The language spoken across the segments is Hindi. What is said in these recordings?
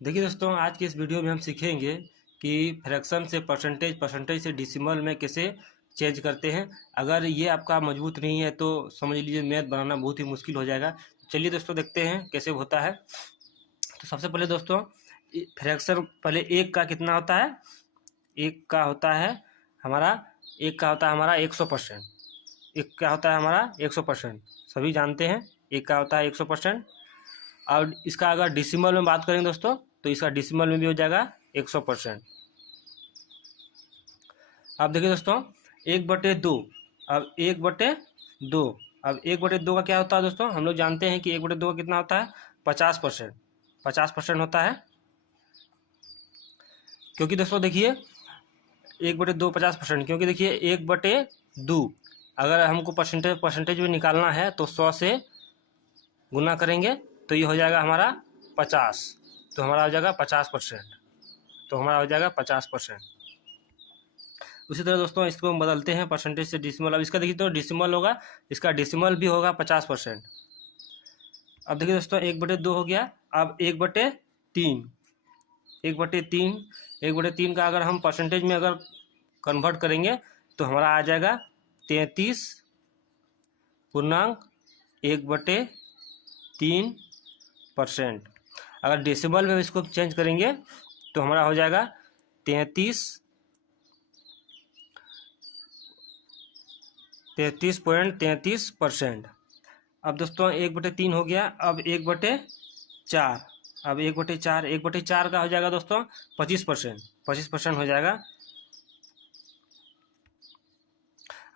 देखिए दोस्तों, आज की इस वीडियो में हम सीखेंगे कि फ्रैक्शन से परसेंटेज, परसेंटेज से डेसिमल में कैसे चेंज करते हैं। अगर ये आपका मजबूत नहीं है तो समझ लीजिए मैथ बनाना बहुत ही मुश्किल हो जाएगा। चलिए दोस्तों देखते हैं कैसे होता है। तो सबसे पहले दोस्तों फ्रैक्शन पहले एक का कितना होता है। एक का होता है हमारा एक का होता है हमारा 100%। एक का होता है हमारा 100%, सभी जानते हैं। एक का होता है 100%। और इसका अगर डिसिमल में बात करेंगे दोस्तों तो इसका डिसिमल में भी हो जाएगा 100%। अब देखिए दोस्तों 1/2। अब 1/2। अब 1/2 का क्या होता है दोस्तों, हम लोग जानते हैं कि 1/2 का कितना होता है 50%। 50% होता है, क्योंकि दोस्तों देखिए 1/2 50%, क्योंकि देखिए 1/2 अगर हमको परसेंटेज में निकालना है तो 100 से गुना करेंगे तो ये हो जाएगा हमारा 50। तो हमारा हो जाएगा 50%। तो हमारा हो जाएगा 50%। उसी तरह दोस्तों इसको हम बदलते हैं परसेंटेज से डिसिमल। अब इसका देखिए तो डिसिमल होगा, इसका डिसिमल भी होगा 50%। अब देखिए दोस्तों 1/2 हो गया। अब 1/3। 1/3 1/3 का अगर हम परसेंटेज में अगर कन्वर्ट करेंगे तो हमारा आ जाएगा 33.1/3%। अगर डेसिमल में इसको चेंज करेंगे तो हमारा हो जाएगा 33.33%। अब दोस्तों 1/3 हो गया। अब 1/4। अब 1/4 का हो जाएगा दोस्तों 25%। 25% हो जाएगा।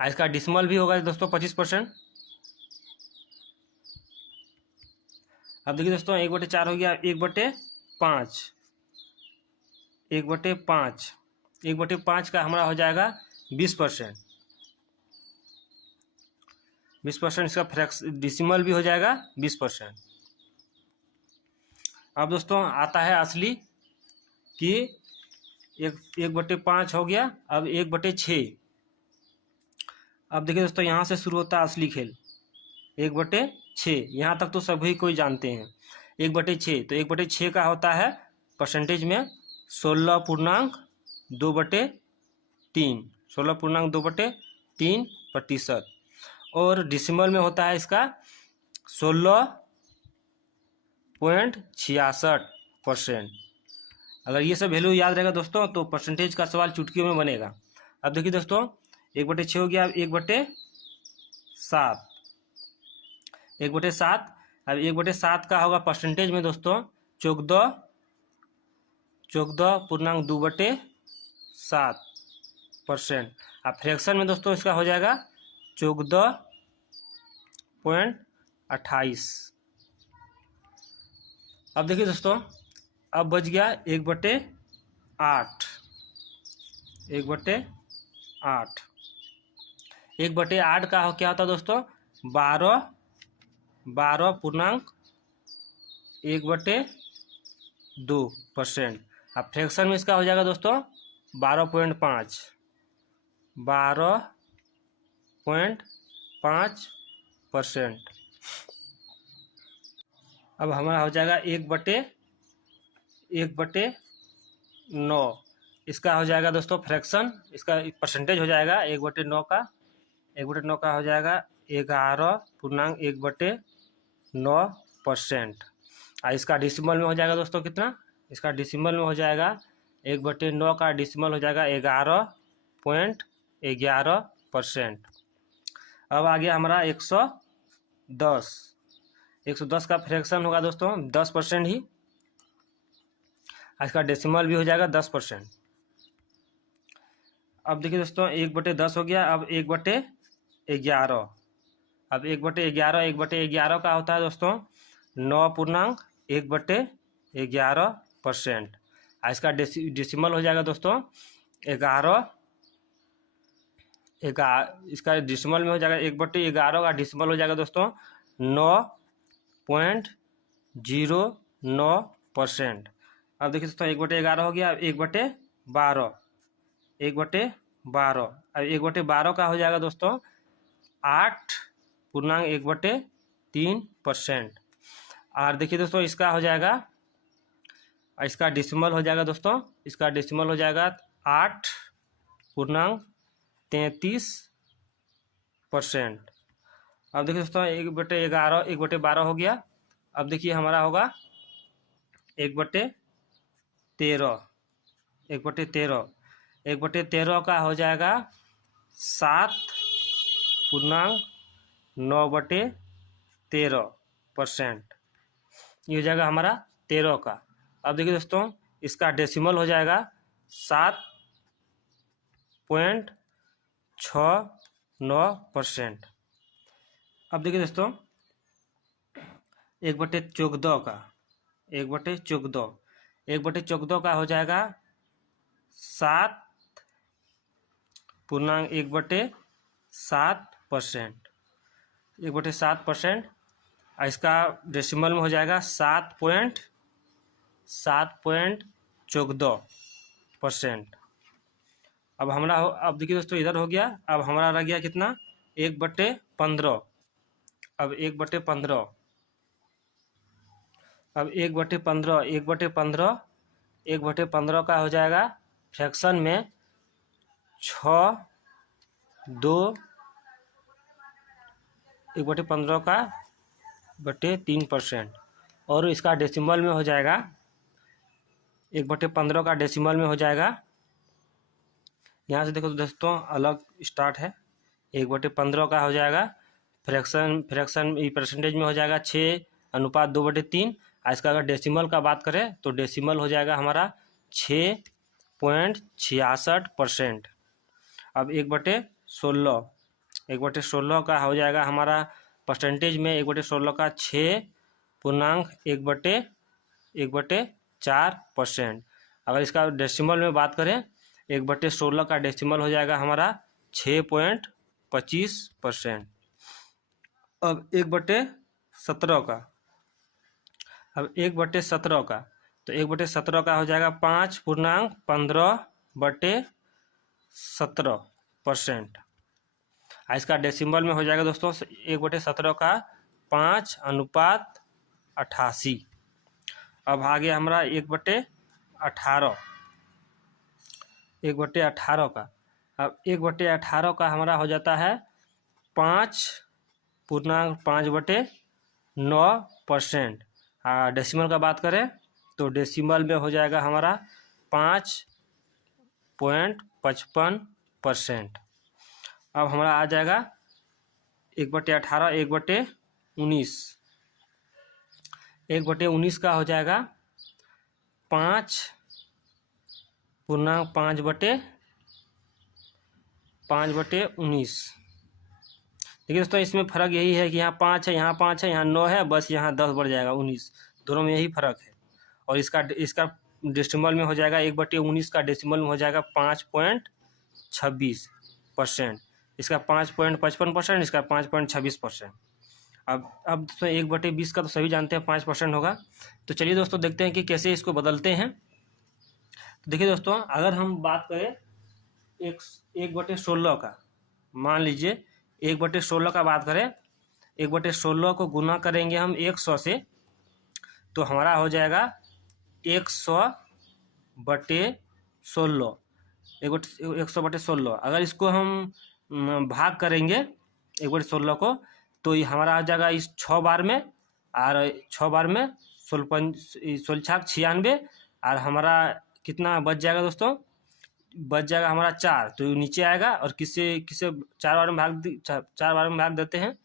इसका डिसिमल भी होगा दोस्तों 25%। अब देखिए दोस्तों 1/4 हो गया। 1/5। 1/5 1/5 का हमारा हो जाएगा 20%। 20% इसका फ्रैक्स डिसिमल भी हो जाएगा 20%। अब दोस्तों आता है असली कि 1/5 हो गया। अब 1/6। अब देखिए दोस्तों यहाँ से शुरू होता है असली खेल। 1/6 यहाँ तक तो सभी कोई जानते हैं। 1/6 तो 1/6 का होता है परसेंटेज में 16.2/3। 16.2/3%। और डिसिमल में होता है इसका 16.66%। अगर ये सब वैल्यू याद रहेगा दोस्तों तो परसेंटेज का सवाल चुटकियों में बनेगा। अब देखिए दोस्तों 1/6 हो गया। अब 1/7। 1/7। अब 1/7 का होगा परसेंटेज में दोस्तों 14.2/7%। अब फ्रैक्शन में दोस्तों इसका हो जाएगा 14.28। अब देखिए दोस्तों अब बच गया 1/8। 1/8। 1/8 का क्या होता है दोस्तों 12.1/2%। अब फ्रैक्शन में इसका हो जाएगा दोस्तों 12.5। 12.5%। अब हमारा हो जाएगा 1/9। इसका हो जाएगा दोस्तों फ्रैक्शन, इसका परसेंटेज हो जाएगा 1/9 का। 1/9 का हो जाएगा 11.1/9%। और इसका डिसिमल में हो जाएगा दोस्तों कितना, इसका डिसिमल में हो जाएगा 1/9 का डिसिमल हो जाएगा 11.11%। अब आ गया हमारा 110। 110 का फ्रैक्शन होगा दोस्तों 10% ही। इसका डेसिमल भी हो जाएगा 10%। अब देखिए दोस्तों 1/10 हो गया। अब 1/11। अब 1/11 1/11 का होता है दोस्तों 9.1/11%। इसका डेसिमल हो जाएगा दोस्तों 11। इसका डिसिमल में हो जाएगा 1/11 का डिसिमल हो जाएगा दोस्तों 9.09%। अब देखिए दोस्तों 1/11 हो गया। अब 1/12। 1/12। अब 1/12 का हो जाएगा दोस्तों 8.1/3%। और देखिए दोस्तों इसका हो जाएगा इसका डेसिमल हो जाएगा दोस्तों, इसका डेसिमल हो जाएगा 8.33%। अब देखिए दोस्तों 1/11 1/12 हो गया। अब देखिए हमारा होगा 1/13 1/13 1/13 का हो जाएगा 7.9/13%। ये हो जाएगा हमारा 13 का। अब देखिए दोस्तों इसका डेसिमल हो जाएगा 7.69%। अब देखिए दोस्तों 1/14 का 1/14 का हो जाएगा 7.1/7%। 1/7%। इसका डेसिमल में हो जाएगा 7.14%। अब देखिए दोस्तों इधर हो गया। अब हमारा रह गया कितना 1/15। अब 1/15 अब 1/15 का हो जाएगा फ्रैक्शन में 6/2 1/15 का 3%। और इसका डेसिमल में हो जाएगा 1/15 का डेसिमल में हो जाएगा, यहाँ से देखो दोस्तों अलग स्टार्ट है। 1/15 का हो जाएगा फ्रैक्शन परसेंटेज में हो जाएगा 6/2/3। इसका अगर डेसिमल का बात करें तो डेसिमल हो जाएगा हमारा 6.66%। अब 1/16 का हो जाएगा हमारा परसेंटेज में 1/16 का 6.1/4%। अगर इसका डेसिमल में बात करें 1/16 का डेसिमल हो जाएगा हमारा 6.25%। अब 1/17 का अब 1/17 का तो 1/17 का हो जाएगा 5.15/17%। इसका डेसिमल में हो जाएगा दोस्तों 1/17 का 5:88। अब आगे हमारा 1/18 का। अब 1/18 का हमारा हो जाता है 5.5/9%। डेसिमल का बात करें तो डेसिमल में हो जाएगा हमारा 5.55%। अब हमारा आ जाएगा 1/18 1/19। 1/19 का हो जाएगा 5.5/19। देखिए दोस्तों इसमें फ़र्क यही है कि यहाँ 5 है, यहाँ 5 है, यहाँ 9 है, बस यहाँ 10 बढ़ जाएगा 19। दोनों में यही फ़र्क है। और इसका डेसिमल में हो जाएगा 1/19 का डेसिमल में हो जाएगा 5.26%। इसका 5.55%, इसका 5.26%। अब दोस्तों 1/20 का तो सभी जानते हैं 5% होगा। तो चलिए दोस्तों देखते हैं कि कैसे इसको बदलते हैं। तो देखिए दोस्तों अगर हम बात करें 1/16 का, मान लीजिए 1/16 का बात करें, 1/16 को गुना करेंगे हम 100 से तो हमारा हो जाएगा 100/16। 100/16। अगर इसको हम भाग करेंगे 1/16 को तो ये हमारा आ जाएगा इस 6 बार में, और 6 बार में 16×96 और हमारा कितना बच जाएगा दोस्तों, बच जाएगा हमारा 4। तो नीचे आएगा और किससे 4 बार में भाग देते हैं।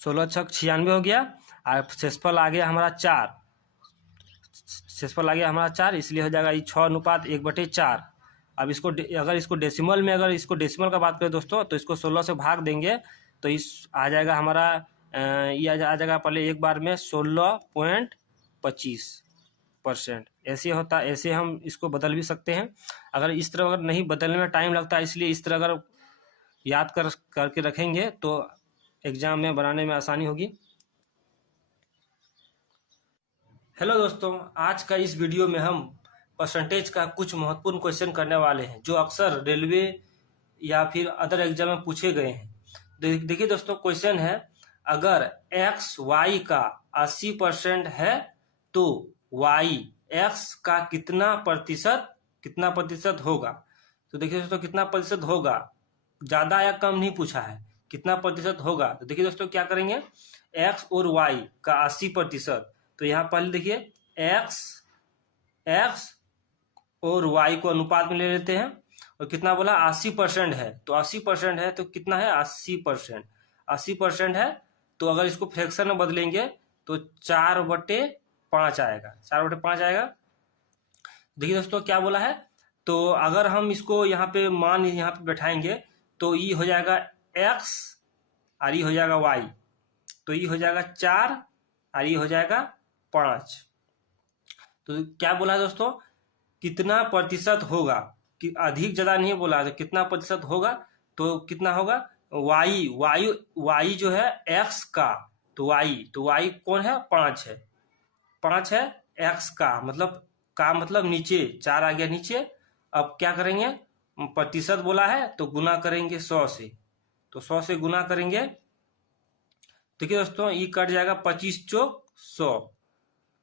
16×96 हो गया और शेषफल आ गया हमारा 4। शेषफल आ गया हमारा 4, इसलिए हो जाएगा 6:1/4। अब इसको अगर इसको डेसिमल का बात करें दोस्तों तो इसको 16 से भाग देंगे तो इस आ जाएगा हमारा ये आ जाएगा पहले एक बार में 16.25%। ऐसे होता, ऐसे हम इसको बदल भी सकते हैं। अगर इस तरह अगर नहीं बदलने में टाइम लगता है, इसलिए इस तरह अगर याद करके रखेंगे तो एग्जाम में बनाने में आसानी होगी। हेलो दोस्तों, आज का इस वीडियो में हम परसेंटेज का कुछ महत्वपूर्ण क्वेश्चन करने वाले हैं जो अक्सर रेलवे या फिर अदर एग्जाम में पूछे गए हैं। देखिए दोस्तों क्वेश्चन है, अगर XY का 80% है तो वाई एक्स का कितना प्रतिशत होगा। तो देखिए दोस्तों कितना प्रतिशत होगा, ज़्यादा या कम नहीं पूछा है, कितना प्रतिशत होगा। तो देखिए दोस्तों क्या करेंगे, एक्स और वाई का 80%। तो यहाँ पहले देखिए एक्स और वाई को अनुपात में ले लेते हैं, और कितना बोला 80% है, तो 80% है तो कितना है 80%। 80% है तो अगर इसको फ्रैक्शन में बदलेंगे तो 4/5 आएगा, 4/5 आएगा। देखिए दोस्तों क्या बोला है, तो अगर हम इसको यहाँ पे मान यहाँ पे बैठाएंगे तो ये हो जाएगा एक्स और ये हो जाएगा वाई, तो ये हो जाएगा 4 और ये हो जाएगा 5। तो क्या बोला है दोस्तों, कितना प्रतिशत होगा, कि अधिक ज़्यादा नहीं बोला, तो कितना प्रतिशत होगा, तो कितना होगा वाई जो है एक्स का, तो वाई कौन है 5 है, 5 है एक्स का मतलब नीचे 4 आ गया नीचे। अब क्या करेंगे, प्रतिशत बोला है तो गुना करेंगे 100 से, तो 100 से गुना करेंगे। देखिए दोस्तों ये कट जाएगा 25 चौक 100,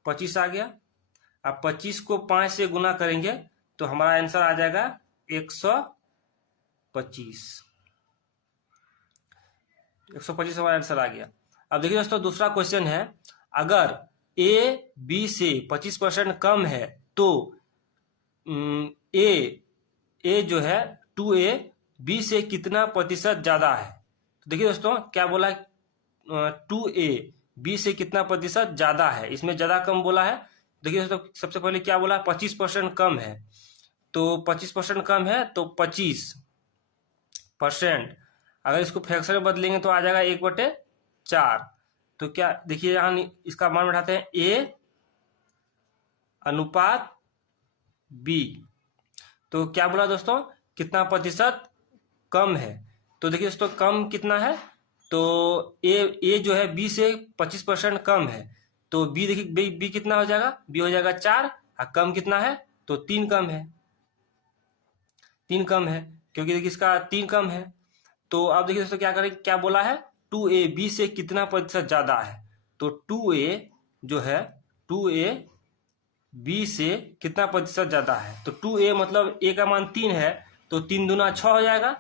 25 आ गया। अब 25 को 5 से गुना करेंगे तो हमारा आंसर आ जाएगा 125। 125 हमारा आंसर आ गया। अब देखिए दोस्तों दूसरा क्वेश्चन है, अगर ए बी से 25% कम है तो ए जो है 2a बी से कितना प्रतिशत ज्यादा है। तो देखिए दोस्तों क्या बोला है, 2a बी से कितना प्रतिशत ज्यादा है, इसमें ज्यादा कम बोला है। देखिए दोस्तों सबसे पहले क्या बोला, 25% कम है, तो 25% कम है तो 25%, अगर इसको फ्रैक्शन में बदलेंगे तो आ जाएगा 1/4। तो क्या देखिए यहाँ इसका मान बैठाते हैं a अनुपात b, तो क्या बोला दोस्तों कितना प्रतिशत कम है। तो देखिए दोस्तों कम कितना है, तो ए जो है b से 25% कम है, तो b देखिए b कितना हो जाएगा, b हो जाएगा 4, और कम कितना है तो 3 कम है, 3 कम है, क्योंकि देखिए इसका 3 कम है। तो अब देखिए दोस्तों क्या करें, क्या बोला है 2a b से कितना प्रतिशत ज्यादा है, तो 2a जो है 2a b से कितना प्रतिशत ज्यादा है, तो 2a मतलब a का मान 3 है, तो 3 दूना 6 हो जाएगा,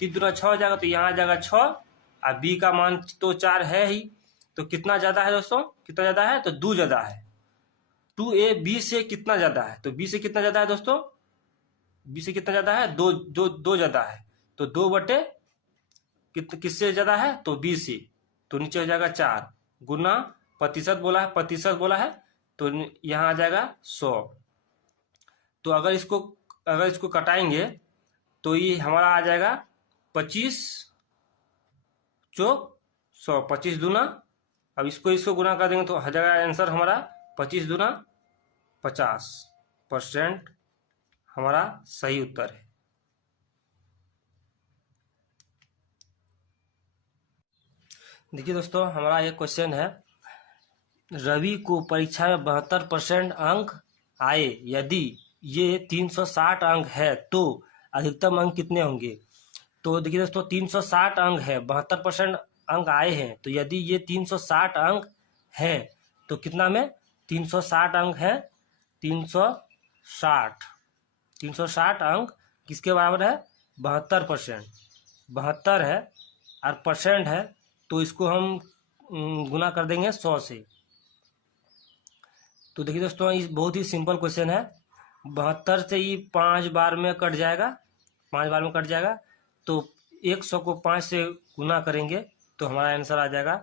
3 दूना 6 हो जाएगा, तो यहाँ आ जाएगा 6, और b का मान तो 4 है ही, तो कितना ज्यादा है दोस्तों, कितना ज्यादा है तो 2 ज्यादा है। 2a b से कितना ज्यादा है, तो b से कितना ज्यादा है दोस्तों, b से कितना ज्यादा है 2 ज्यादा है, तो 2 किससे ज्यादा है तो b से, तो नीचे हो जाएगा 4 गुना प्रतिशत बोला है तो यहाँ आ जाएगा 100। तो अगर इसको कटाएंगे तो ये हमारा आ जाएगा 25 चौक 100, 25 दूना, अब इसको गुना कर देंगे तो आ जाएगा आंसर हमारा 25 दूना 50% हमारा सही उत्तर है। देखिए दोस्तों हमारा ये क्वेश्चन है, रवि को परीक्षा में 72% अंक आए, यदि ये 360 अंक है तो अधिकतम अंक कितने होंगे। तो देखिए दोस्तों 360 अंक है, 72% अंक आए हैं, तो यदि ये 360 अंक हैं तो कितना में 360 अंक है, 360 अंक किसके बराबर है 72%, 72 है और परसेंट है, तो इसको हम गुना कर देंगे 100 से। तो देखिए दोस्तों ये बहुत ही सिंपल क्वेश्चन है, 72 से ये 5 बार में कट जाएगा, 5 बार में कट जाएगा, तो 100 को 5 से गुना करेंगे तो हमारा आंसर आ जाएगा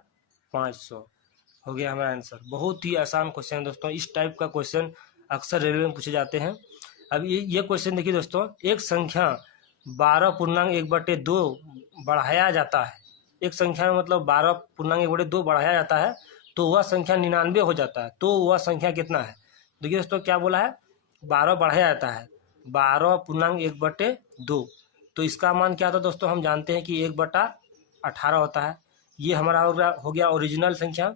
500, हो गया हमारा आंसर। बहुत ही आसान क्वेश्चन है दोस्तों, इस टाइप का क्वेश्चन अक्सर रेलवे में पूछे जाते हैं। अब ये क्वेश्चन देखिए दोस्तों, एक संख्या 12.1/2 बढ़ाया जाता है, एक संख्या में मतलब 12.1/2 बढ़ाया जाता है तो वह संख्या 99 हो जाता है, तो वह संख्या कितना है। देखिए दोस्तों क्या बोला है, 12 बढ़ाया जाता है 12.1/2, तो इसका मान क्या था दोस्तों, हम जानते हैं कि 1/18 होता है। ये हमारा हो गया ओरिजिनल संख्या,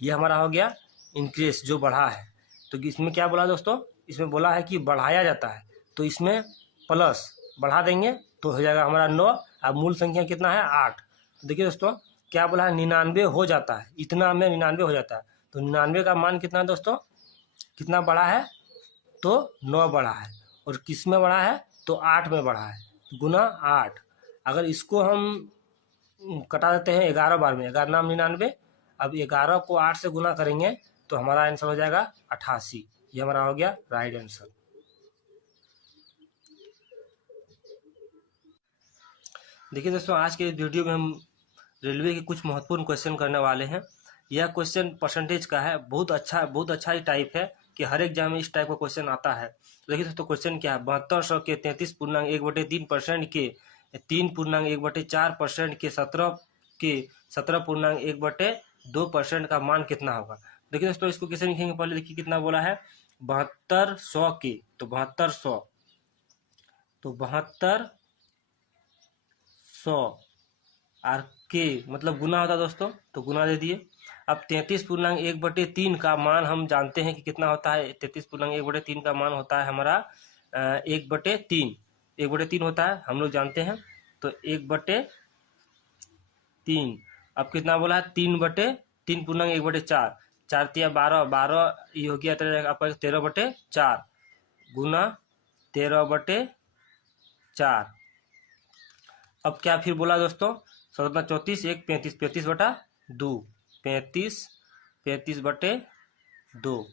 ये हमारा हो गया इंक्रीज जो बढ़ा है। तो इसमें क्या बोला दोस्तों, इसमें बोला है कि बढ़ाया जाता है, तो इसमें प्लस बढ़ा देंगे तो हो जाएगा हमारा 9, अब मूल संख्या कितना है 8। देखिए दोस्तों क्या बोला है 99 हो जाता है, इतना में 99 हो जाता है, तो 99 का मान कितना है दोस्तों कितना बड़ा है, तो 9 बड़ा है, और किस में बड़ा है, तो 8 में बड़ा है, गुना 8। अगर इसको हम कटा देते हैं 11 बार में, 11×99। अब 11 को 8 से गुना करेंगे तो हमारा आंसर हो जाएगा 88। ये हमारा हो गया राइट आंसर। देखिए दोस्तों, आज के वीडियो में हम रेलवे के कुछ महत्वपूर्ण क्वेश्चन करने वाले हैं। यह क्वेश्चन परसेंटेज का है, बहुत अच्छा ही टाइप है कि हर एग्जाम में इस टाइप का क्वेश्चन आता है। तो देखिए दोस्तों, क्वेश्चन क्या है, 7200 के 33.1/3% के 3.1/4% के 17.1/2% का मान कितना होगा। देखिए दोस्तों, इसको कैसे लिखेंगे, पहले देखिए कितना बोला है, 7200 के, तो 7200, तो 7200 और के मतलब गुना होता है दोस्तों, तो गुना दे दिए। अब 33.1/3 का मान हम जानते हैं कि कितना होता है, 33.1/3 का मान होता है हमारा 1/3, 1/3 होता है, हम लोग जानते हैं। तो 1/3, अब कितना बोला है, 3/3.1/4, 4 तिया 12, 12 ये हो गया आपका 13/4 गुना 13/4। अब क्या फिर बोला दोस्तों, 17 34 1 35, 35/2, 35/2।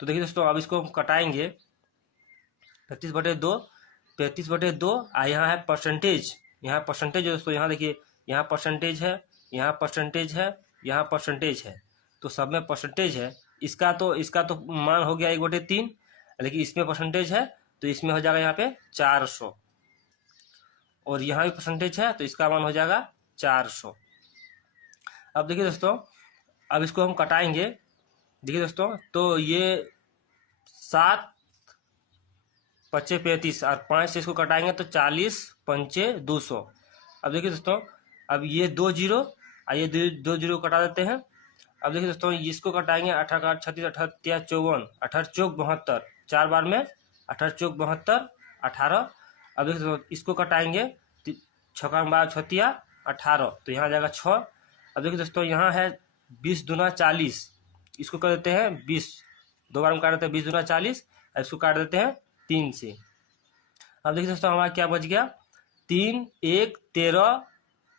तो देखिए दोस्तों, अब इसको हम कटाएंगे, 35/2, 35/2, यहाँ है परसेंटेज, यहाँ परसेंटेज है दोस्तों, यहाँ देखिए, यहाँ परसेंटेज है, यहाँ परसेंटेज है, यहाँ परसेंटेज है, तो सब में परसेंटेज है। इसका तो मान हो गया 1/3, लेकिन इसमें परसेंटेज है तो इसमें हो जाएगा यहाँ पे 400, और यहाँ भी परसेंटेज है तो इसका मान हो जाएगा 400। अब देखिए दोस्तों, अब इसको हम कटाएंगे। देखिए दोस्तों, तो ये 7 पच्चे 35 और 5 से इसको कटाएंगे तो 40 पंचे 200। अब देखिए दोस्तों, अब ये 2 जीरो और ये 2 जीरो कटा देते हैं। अब देखिए दोस्तों, इसको कटाएंगे, 18 36 38 54, 18 चौक 72, 4 बार में 18 चौक 72, 18। अब देखिए दोस्तों, इसको कटाएंगे, 6 बार 6 18, तो यहाँ जाएगा 6। अब देखिए दोस्तों, यहाँ है 20 दूना 40, इसको कर देते हैं 20, 2 बार में काट देते हैं 20 दूना 40, इसको काट देते हैं 3 से। अब देखिए दोस्तों, हमारा क्या बच गया, 3 1 13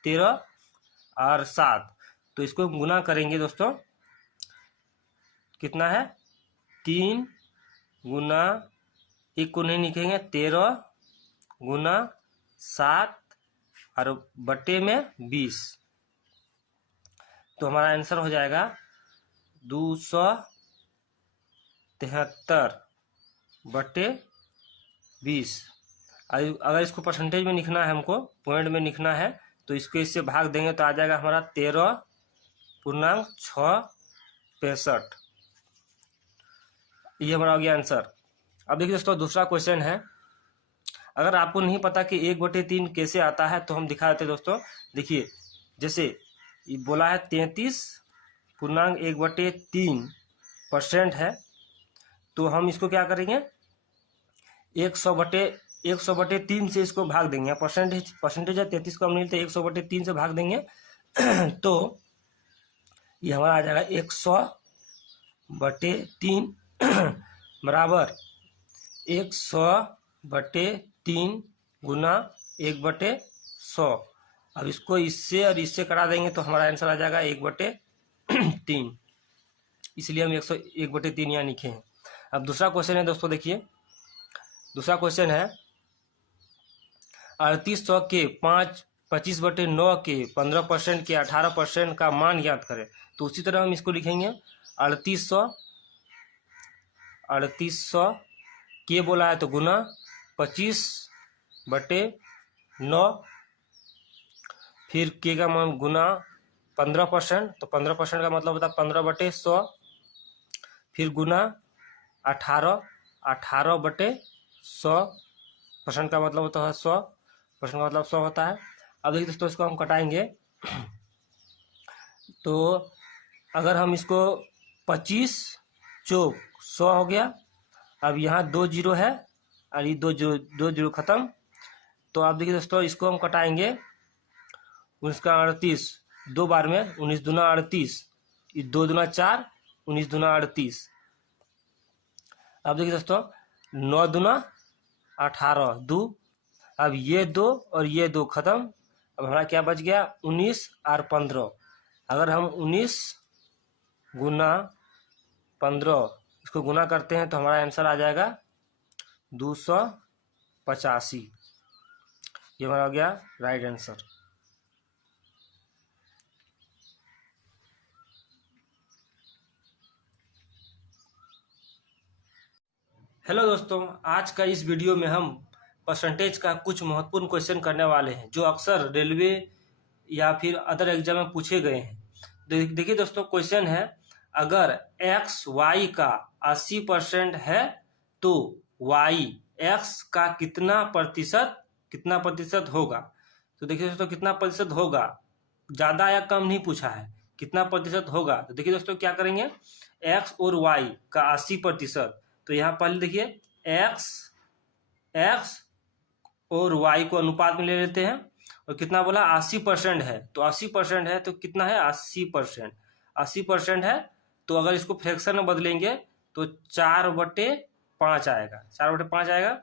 13 और 7, तो इसको गुना करेंगे दोस्तों, कितना है, 3 गुना, एक को नहीं लिखेंगे, 13 गुना 7 और बटे में 20, तो हमारा आंसर हो जाएगा 273/20। अगर इसको परसेंटेज में लिखना है, हमको पॉइंट में लिखना है, तो इसको इससे भाग देंगे तो आ जाएगा हमारा 13.665। ये हमारा हो गया आंसर। अब देखिए दोस्तों, दूसरा क्वेश्चन है, अगर आपको नहीं पता कि 1/3 कैसे आता है तो हम दिखा देते दोस्तों। देखिए, जैसे ये बोला है 33.1/3% है, तो हम इसको क्या करेंगे, 100/3 से इसको भाग देंगे। परसेंटेज है 33 को हम नहीं लेते, 100/3 से भाग देंगे तो ये हमारा आ जाएगा 100/3 बराबर 100/3 गुना 1/100। अब इसको इससे और इससे करा देंगे तो हमारा आंसर आ जाएगा 1/3, इसलिए हम 1/3 यहाँ लिखे हैं। अब दूसरा क्वेश्चन है दोस्तों, देखिए दूसरा क्वेश्चन है, 3800 के 25/9 के 15% के 18% का मान ज्ञात करें। तो उसी तरह हम इसको लिखेंगे, 3800 के बोला है तो गुना 25/9, फिर के का मान गुना 15%, तो 15% का मतलब होता है 15/100, फिर गुना 18/100% का मतलब होता है 100% का मतलब 100 होता है। अब देखिए दोस्तों, इसको हम कटाएंगे, तो अगर हम इसको 25 चौक 100 हो गया। अब यहाँ 2 जीरो है और ये 2 जीरो खत्म। तो आप देखिए दोस्तों, इसको हम कटाएंगे, 19 का 38, 2 बार में 19 दूना 38, 2 दूना 4, 19 दूना 38, अब देखिए दोस्तों 9 दूना 18 2, अब ये 2 और ये 2 खत्म। अब हमारा क्या बच गया 19 और 15। अगर हम 19 गुना 15 इसको गुना करते हैं तो हमारा आंसर आ जाएगा 285। ये हमारा हो गया राइट आंसर। हेलो दोस्तों, आज का इस वीडियो में हम परसेंटेज का कुछ महत्वपूर्ण क्वेश्चन करने वाले हैं जो अक्सर रेलवे या फिर अदर एग्जाम में पूछे गए हैं। देखिए दोस्तों, क्वेश्चन है अगर x y का 80% है तो y x का कितना प्रतिशत होगा। तो देखिए दोस्तों, कितना प्रतिशत होगा, ज़्यादा या कम नहीं पूछा है, कितना प्रतिशत होगा। तो देखिए दोस्तों क्या करेंगे, x और y का 80%, तो यहाँ पहले देखिए x और y को अनुपात में ले लेते हैं। और कितना बोला 80% है, तो 80% है तो कितना है 80%। 80% है तो अगर इसको फ्रैक्शन में बदलेंगे तो 4/5 आएगा, 4/5 आएगा।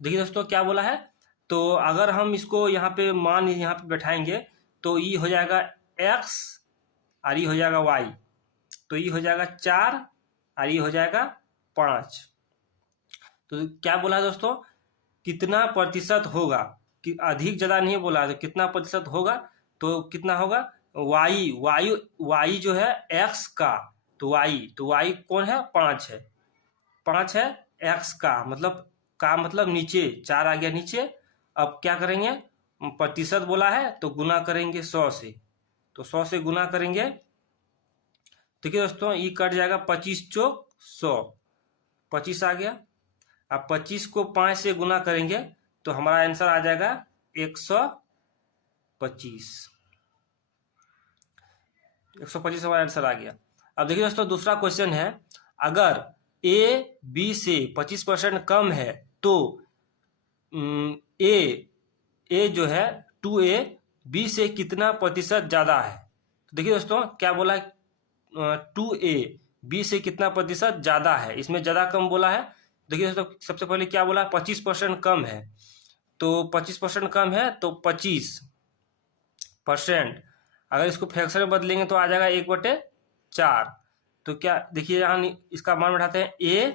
देखिए दोस्तों क्या बोला है, तो अगर हम इसको यहाँ पे मान यहाँ पे बैठाएंगे तो ये हो जाएगा x और ये हो जाएगा y, तो ये हो जाएगा 4 और ये हो जाएगा 5। तो क्या बोला है दोस्तों, कितना प्रतिशत होगा, कि अधिक ज़्यादा नहीं बोला है, तो कितना प्रतिशत होगा, तो कितना होगा y जो है x का, तो y कौन है 5 है, 5 है x का मतलब नीचे 4 आ गया नीचे। अब क्या करेंगे, प्रतिशत बोला है तो गुना करेंगे 100 से, तो 100 से गुना करेंगे। देखिए दोस्तों ये कट जाएगा 25 चौक 100, 25 आ गया। अब 25 को 5 से गुना करेंगे तो हमारा आंसर आ जाएगा 125। 125 हमारा आंसर आ गया। अब देखिए दोस्तों दूसरा क्वेश्चन है, अगर a b से 25% कम है तो a जो है 2a b से कितना प्रतिशत ज़्यादा है। तो देखिए दोस्तों क्या बोला है, 2a b से कितना प्रतिशत ज़्यादा है, इसमें ज़्यादा कम बोला है। देखिए दोस्तों सबसे पहले क्या बोला 25% कम है, तो 25% कम है तो 25%, अगर इसको फ्रैक्शन में बदलेंगे तो आ जाएगा 1/4। तो क्या देखिए यहाँ इसका मान बैठाते हैं a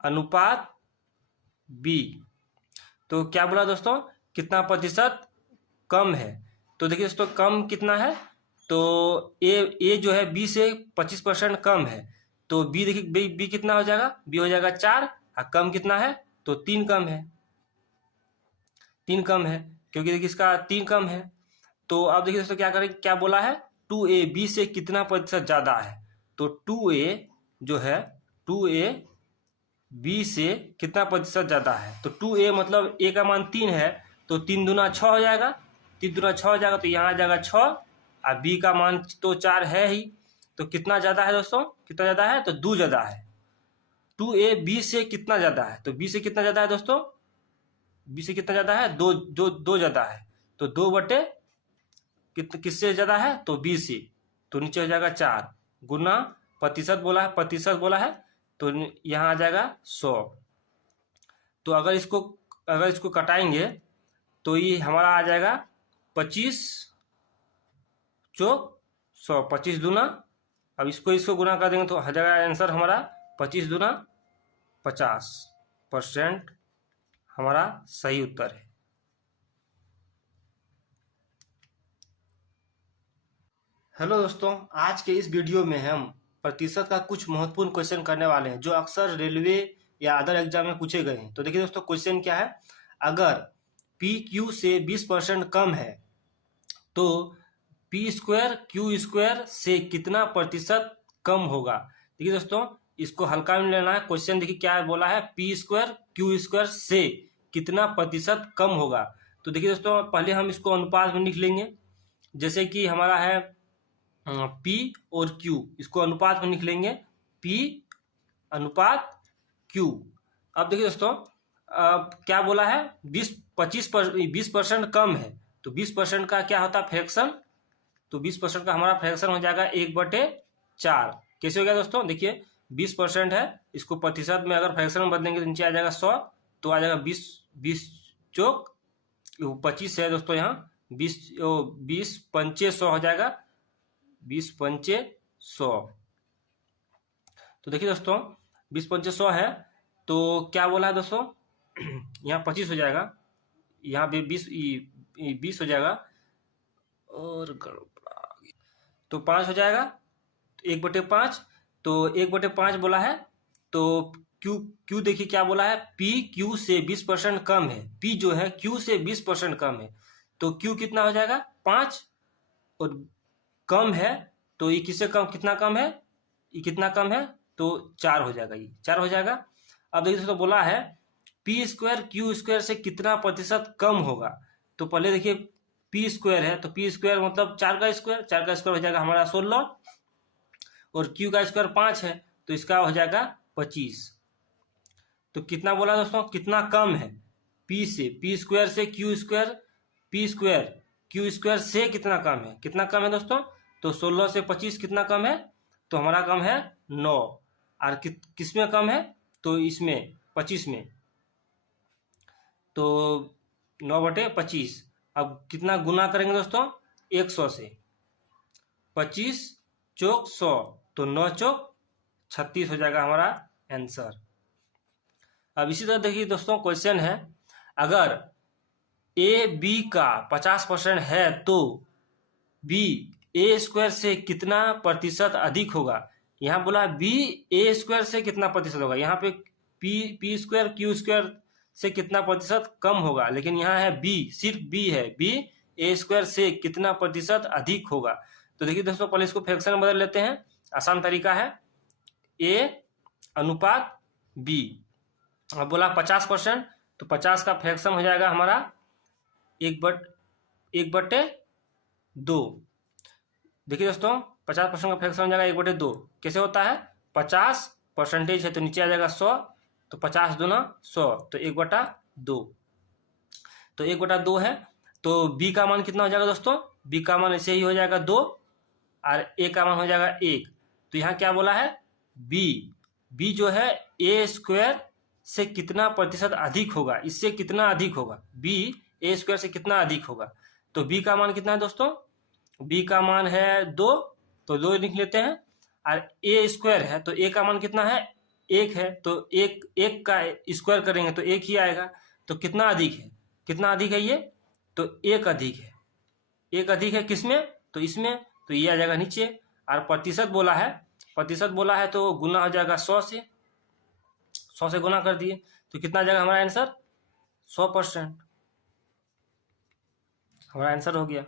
अनुपात b, तो क्या बोला दोस्तों कितना प्रतिशत कम है। तो देखिए दोस्तों कम कितना है, तो a जो है b से 25% कम है, तो b देखिए b कितना हो जाएगा, b हो जाएगा 4 और कम कितना है तो 3 कम है, 3 कम है क्योंकि देखिए इसका 3 कम है। तो अब देखिए दोस्तों क्या करें, क्या बोला है 2a b से कितना प्रतिशत ज़्यादा है, तो 2a जो है 2a b से कितना प्रतिशत ज़्यादा है, तो 2a मतलब a का मान 3 है तो 3 दूना 6 हो जाएगा, 3 दूना 6 हो जाएगा, तो यहाँ आ जाएगा 6 और b का मान तो 4 है ही, तो कितना ज़्यादा है दोस्तों, कितना ज़्यादा है तो 2 ज़्यादा है। 2a b से कितना ज़्यादा है, तो b से कितना ज़्यादा है दोस्तों, b से कितना ज़्यादा है 2 ज़्यादा है, तो 2 किससे ज़्यादा है तो b से, तो नीचे हो जाएगा 4 गुना प्रतिशत बोला है तो यहाँ आ जाएगा 100। तो अगर इसको कटाएंगे तो ये हमारा आ जाएगा 25 चौक 100, 25 दूना, अब इसको गुना कर देंगे तो आ जाएगा आंसर हमारा 25 दूना 50% हमारा सही उत्तर है। हेलो दोस्तों, आज के इस वीडियो में हम प्रतिशत का कुछ महत्वपूर्ण क्वेश्चन करने वाले हैं जो अक्सर रेलवे या अदर एग्जाम में पूछे गए हैं। तो देखिए दोस्तों क्वेश्चन क्या है, अगर PQ से 20% कम है तो P² Q² से कितना प्रतिशत कम होगा। देखिए दोस्तों इसको हल्का में लेना है, क्वेश्चन देखिए क्या बोला है P² Q² से कितना प्रतिशत कम होगा। तो देखिए दोस्तों पहले हम इसको अनुपात में लिख लेंगे, जैसे कि हमारा है P और Q, इसको अनुपात में लिख लेंगे P अनुपात Q। अब देखिए दोस्तों क्या बोला है 20% कम है, तो 20% का क्या होता है फ्रैक्शन, तो 20% का हमारा फ्रैक्शन हो जाएगा 1/4। कैसे हो गया दोस्तों, देखिए 20% है, इसको प्रतिशत में अगर फ्रैक्शन में बदलेंगे तो नीचे आ जाएगा 100, तो आ जाएगा 20 चौक 25 है दोस्तों, यहाँ 20 पंचे 100 हो जाएगा, 20 पंचे 100। तो देखिए दोस्तों 20 पंचे 100 है, तो क्या बोला है दोस्तों, यहाँ 25 हो जाएगा, यहाँ भी 20 हो जाएगा, और तो 5 हो जाएगा, 1/5। तो 1/5 बोला है, तो क्यू देखिए क्या बोला है, पी क्यू से 20% कम है, पी जो है क्यू से 20% कम है, तो क्यू कितना हो जाएगा 5, और कम है तो ये किससे कम, कितना कम है, ये कितना कम है, तो 4 हो जाएगा, ये 4 हो जाएगा। अब देखिए दोस्तों बोला है पी स्क्वायर क्यू स्क्वायर से कितना प्रतिशत कम होगा, तो पहले देखिए पी स्क्वायर है, तो पी स्क्वायर मतलब 4 का स्क्वायर, 4 का स्क्वायर हो जाएगा हमारा 16, और क्यू का स्क्वायर 5 है, तो इसका हो जाएगा 25। तो कितना बोला दोस्तों, कितना कम है पी से, पी स्क्वायर से Q square, P square Q square से कितना कम है, कितना कम है दोस्तों, तो 16 से 25 कितना कम है, तो हमारा कम है 9, और किस में कम है, तो इसमें 25 में, तो 9/25। अब कितना गुना करेंगे दोस्तों, 100 से, 25 चौक 100, तो 9 चौक 36 हो जाएगा हमारा आंसर। अब इसी तरह देखिए दोस्तों क्वेश्चन है, अगर ए बी का 50% है तो बी ए स्क्वायर से कितना प्रतिशत अधिक होगा। यहाँ बोला बी ए स्क्वायर से कितना प्रतिशत होगा, यहाँ पे पी स्क्वायर क्यू स्क्वायर से कितना प्रतिशत कम होगा, लेकिन यहाँ है बी, सिर्फ बी है, बी ए स्क्वायर से कितना प्रतिशत अधिक होगा। तो देखिए दोस्तों पहले इसको फ्रैक्शन में बदल लेते हैं, आसान तरीका है, ए अनुपात बी। अब बोला 50%, तो 50 का फ्रैक्शन हो जाएगा हमारा 1/2। देखिए दोस्तों 50% का फ्रैक्शन हो जाएगा 1/2, कैसे होता है, 50% है तो नीचे आ जाएगा 100, तो 50 दूना 100, तो 1/2, तो 1/2 है। तो बी का मान कितना हो जाएगा दोस्तों, बी का मान ऐसे ही हो जाएगा 2, और ए का मान हो जाएगा 1। तो यहाँ क्या बोला है, बी जो है ए स्क्वायर से कितना प्रतिशत अधिक होगा, इससे कितना अधिक होगा, बी ए स्क्वायर से कितना अधिक होगा। तो बी का मान कितना है दोस्तों, बी का मान है 2, तो 2 लिख लेते हैं, और ए स्क्वायर है तो ए का मान कितना है 1 है, तो एक का स्क्वायर करेंगे तो 1 ही आएगा। तो कितना अधिक है, कितना अधिक है ये, तो 1 अधिक है, 1 अधिक है किसमें, तो इसमें, तो ये आ जाएगा नीचे। और प्रतिशत बोला है तो गुना हो जाएगा 100 से, 100 से गुना कर दिए, तो कितना आ जाएगा हमारा आंसर, 100%, हमारा आंसर हो गया।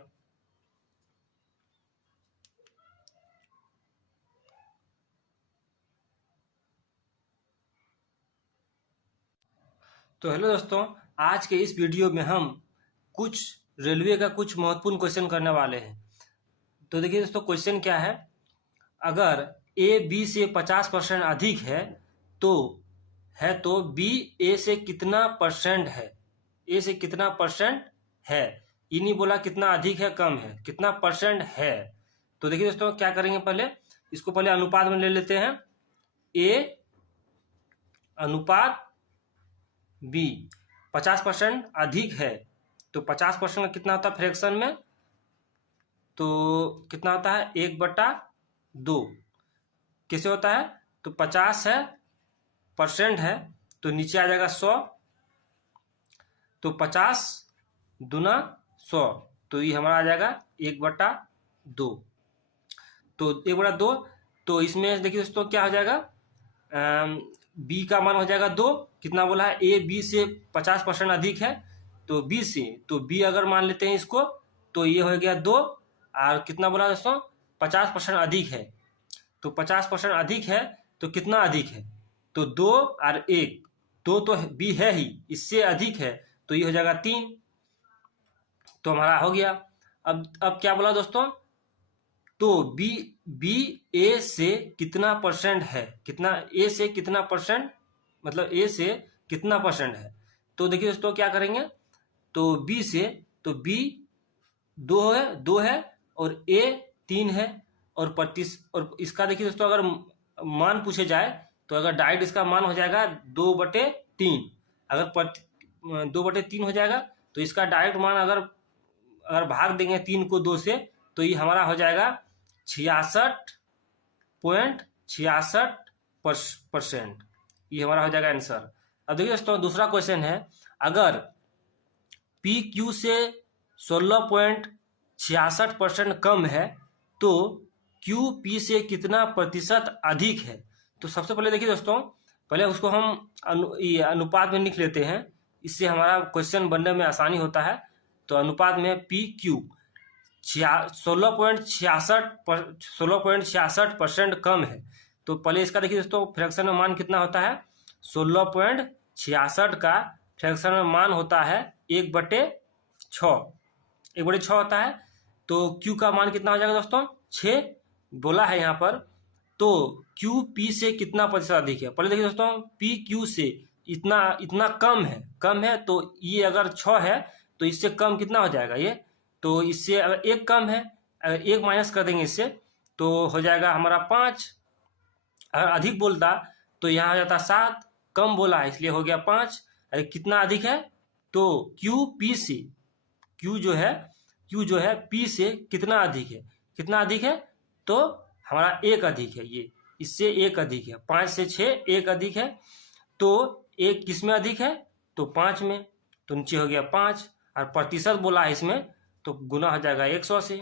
तो हेलो दोस्तों, आज के इस वीडियो में हम कुछ रेलवे का कुछ महत्वपूर्ण क्वेश्चन करने वाले हैं। तो देखिए दोस्तों क्वेश्चन क्या है, अगर ए बी से 50% अधिक है तो बी ए से कितना परसेंट है, ए से कितना परसेंट है, ये नहीं बोला कितना अधिक है कम है, कितना परसेंट है। तो देखिए दोस्तों क्या करेंगे, पहले इसको पहले अनुपात में ले लेते हैं, ए अनुपात बी, 50% अधिक है तो 50% का कितना होता है फ्रैक्शन में, तो कितना होता है 1/2, कैसे होता है, तो 50 है परसेंट है तो नीचे आ जाएगा 100, तो 50 दूना 100, तो ये हमारा आ जाएगा 1/2। तो 1/2, तो इसमें देखिए दोस्तों क्या हो जाएगा, बी का मान हो जाएगा 2, कितना बोला है, ए बी से 50% अधिक है तो बी से, तो बी अगर मान लेते हैं इसको तो ये हो गया 2, और कितना बोला दोस्तों 50% अधिक है, तो 50% अधिक है तो कितना अधिक है, तो 2 और 1, 2 तो बी है ही, इससे अधिक है तो ये हो जाएगा 3, तो हमारा हो गया। अब क्या बोला दोस्तों, तो बी ए से कितना परसेंट है, कितना ए से कितना परसेंट, मतलब ए से कितना परसेंट है। तो देखिए दोस्तों क्या करेंगे, तो बी से, तो बी 2 है और ए 3 है, और इसका देखिए दोस्तों अगर मान पूछे जाए तो अगर डायरेक्ट इसका मान हो जाएगा 2/3। अगर 2/3 हो जाएगा तो इसका डायरेक्ट मान अगर भाग देंगे 3 को 2 से तो ये हमारा हो जाएगा 66.66%। ये हमारा हो जाएगा आंसर। अब देखिए दोस्तों दूसरा क्वेश्चन है, अगर पी क्यू से 16.66% कम है तो क्यू पी से कितना प्रतिशत अधिक है। तो सबसे पहले देखिए दोस्तों, पहले उसको हम अनुपात में लिख लेते हैं, इससे हमारा क्वेश्चन बनने में आसानी होता है। तो अनुपात में पी क्यू 16.66% कम है, तो पहले इसका देखिए दोस्तों फ्रैक्शन में मान कितना होता है। 16.66 का फ्रैक्शन में मान होता है 1/6 होता है। तो Q का मान कितना हो जाएगा दोस्तों, 6 बोला है यहाँ पर। तो Q P से कितना प्रतिशत अधिक है। पहले देखिए दोस्तों, P Q से इतना कम है तो ये अगर 6 है तो इससे कम कितना हो जाएगा ये, तो इससे अगर 1 कम है, अगर 1 माइनस कर देंगे इससे तो हो जाएगा हमारा 5। अगर अधिक बोलता तो यहाँ हो जाता 7, कम बोला है इसलिए हो गया 5। अरे कितना अधिक है तो Q P से, Q जो है P से कितना अधिक है तो हमारा 1 अधिक है, ये इससे 1 अधिक है। 5 से 6 1 अधिक है, तो 1 किस में अधिक है तो 5 में, तो नीचे हो गया 5। और प्रतिशत बोला है इसमें तो गुना हो जाएगा 100 से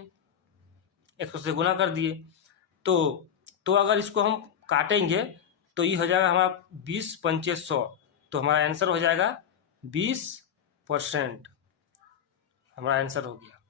गुना कर दिए। तो अगर इसको हम काटेंगे तो ये हो जाएगा हमारा 20 पंचे 100, तो हमारा आंसर हो जाएगा 20%। हमारा आंसर हो गया।